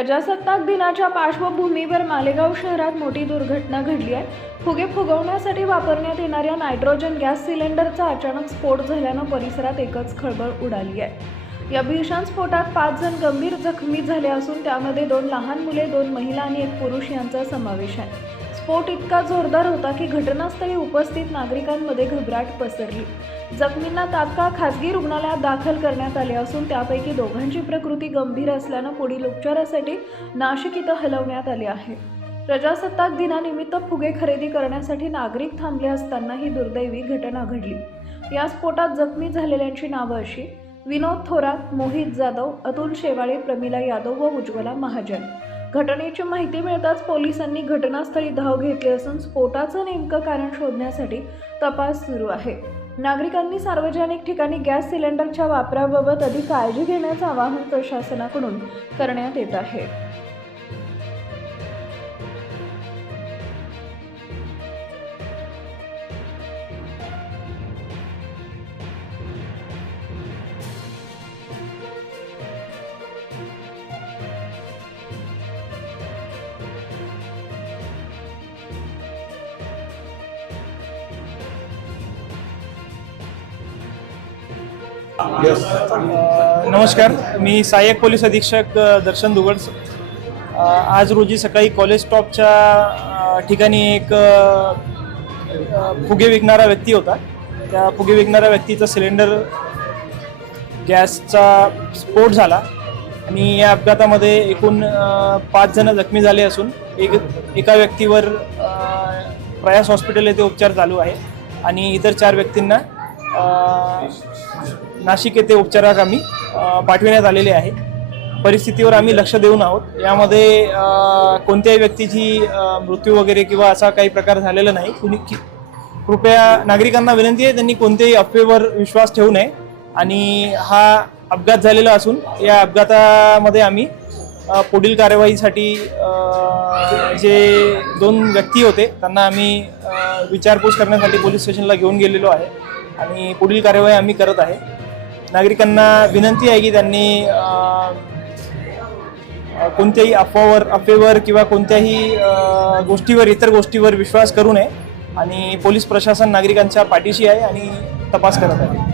प्रजासत्ताक दिनाच्या पार्श्वभूमीवर मालेगाव शहरात मोठी दुर्घटना घडली आहे। फुगे फुगवण्यासाठी वापरण्यात येणाऱ्या नायट्रोजन गॅस सिलेंडरचा अचानक स्फोट झाल्यानं परिसरात एकच खळबळ उडाली आहे। या भीषण स्फोटात 5 जण गंभीर जखमी झाले असून त्यामध्ये 2 लहान मुले, 2 महिला आणि 1 पुरुष यांचा समावेश आहे। स्फोट इतका जोरदार होता की घटनास्थळी उपस्थित नागरिकांमध्ये घबराट पसरली। जखमींना तात्काळ खासगी रुग्णालयात दाखल करण्यात आले असून त्यापैकी दोघांची प्रकृती गंभीर असल्यानं पुढील उपचारासाठी नाशिक इथं हलवण्यात आले आहे। प्रजासत्ताक दिनानिमित्त फुगे खरेदी करण्यासाठी नागरिक थांबले असताना ही दुर्दैवी घटना घडली। या स्फोटात जखमी झालेल्यांची नावं अशी: विनोद थोरात, मोहित जाधव, अतुल शेवाळे, प्रमिला यादव व उज्ज्वला महाजन। घटनेची माहिती मिळताच पोलिसांनी घटनास्थळी धाव घेतली असून स्फोटाचं नेमकं कारण शोधण्यासाठी तपास सुरू आहे। नागरिकांनी सार्वजनिक ठिकाणी गॅस सिलेंडरच्या वापराबाबत अधिक काळजी घेण्याचं आवाहन प्रशासनाकडून करण्यात येत आहे। नमस्कार, मी सहाय्यक पोलीस अधीक्षक दर्शन दुगड। आज रोजी सकाळी कॉलेज स्टॉपच्या ठिकाणी एक फुगे विकणारा व्यक्ती होता। त्या फुगे विकणाऱ्या व्यक्तीचा सिलेंडर गॅसचा स्फोट झाला आणि या अपघातामध्ये एकूण 5 जण जखमी झाले असून एका व्यक्तीवर प्रयास हॉस्पिटल येथे उपचार चालू आहे आणि इतर 4 व्यक्तींना नाशिक येथे उपचारास आम्ही पाठविण्यात आलेले आहे। परिस्थितीवर आम्ही लक्ष देऊन आहोत। यामध्ये कोणत्याही व्यक्तीची मृत्यू वगैरे किंवा असा काही प्रकार झालेला नाही। कृपया नागरिकांना विनंती आहे, त्यांनी कोणत्याही अफवेवर विश्वास ठेवू नये आणि हा अपघात झालेला असून या अपघातामध्ये आम्ही पुढील कार्यवाहीसाठी जे 2 व्यक्ती होते त्यांना आम्ही विचारपूस करण्यासाठी पोलीस स्टेशनला घेऊन गेलेलो आहे आणि पुढील कार्यवाही आम्ही करत आहे। नागरिकांना विनंती आहे की त्यांनी कोणत्याही अफवेवर किंवा कोणत्याही इतर गोष्टीवर विश्वास करू नये आणि पोलीस प्रशासन नागरिकांच्या पाठीशी आहे आणि तपास करत आहे।